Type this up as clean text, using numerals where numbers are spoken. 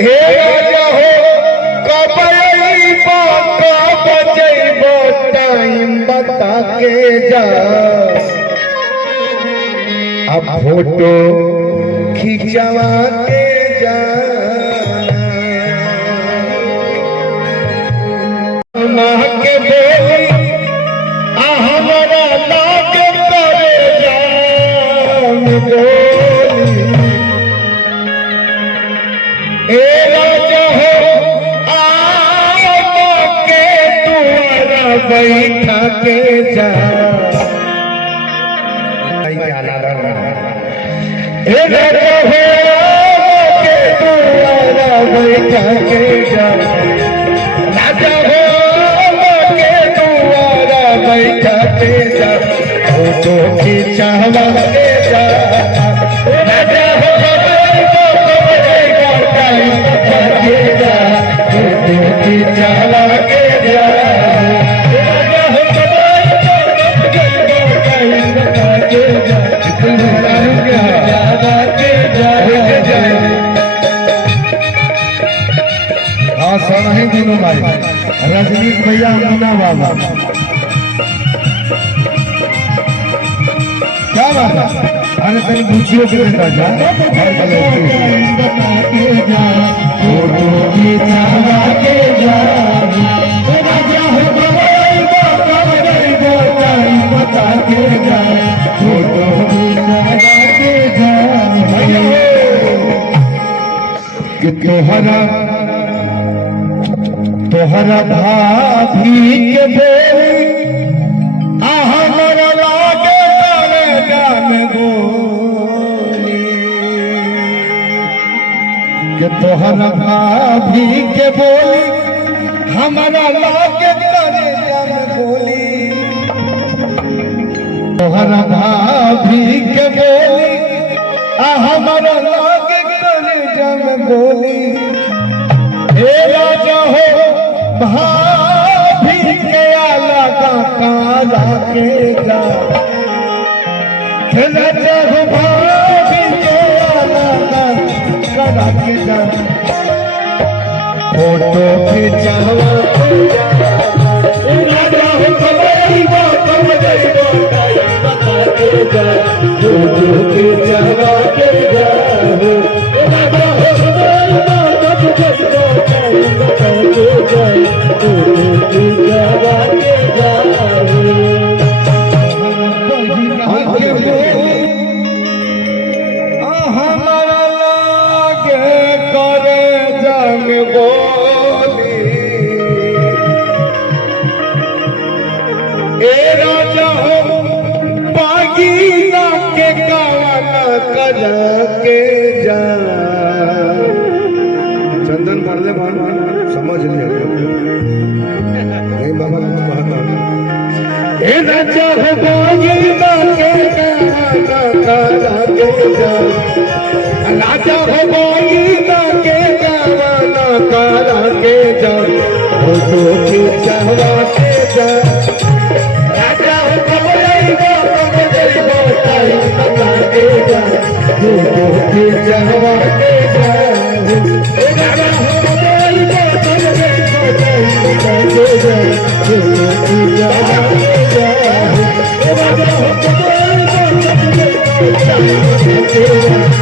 हे राजा हो कब अइबो कब जइबो टाइम बता के जा अब फोटो खिंचवा के जा माँ के बोली हमारा लाग करे जान बोली ए राजा हो आमा के दुआरा बैठा के जा ए राजा हो के दुआरा बैठा के जा राजा हो के दुआरा बैठा के जा फोटो खिंचवा के जा राजा हो खिंचवा के जा हाँ सुना दिनों भाई रजनीश भैया मुन्ना बाबा क्या बात है अरे तेरी बुझियों के देता जा कि तोहरा भाभी के बोली हमरा लागे करे जान गोली कि तोहरा भाभी के बोली हमरा लागे करे जान गोली तोहरा भाभी के बोली हमरा लागे करे जान गोली हे राजा हो भाभी के आला का काला के जा राजा हो भाभी के आला का काला के जा फोटो खिंचवा के जा राजा हो कब अइबो कब जइबो टाइम बता के जा फोटो खिंचवा के जा राजा हो कब अइबो कब जइबो टाइम बता के जा हमारा लागे करे जंग बोली ए राजा हो बागीना के कावना कर के जा चंदन पढ़ ले समझ ले नहीं बाबा को कहता ए राजा हो बागीना के कावना कर के जा राजा हो बागीना के कावना कर के जा फोटो खिंचवा के जा राजा हो कब अइबो कब जइबो टाइम बता के जा फोटो खिंचवा के जा राजा हो कब अइबो कब जइबो टाइम बता के जा फोटो खिंचवा के जा राजा हो कब अइबो कब जइबो टाइम बता के जा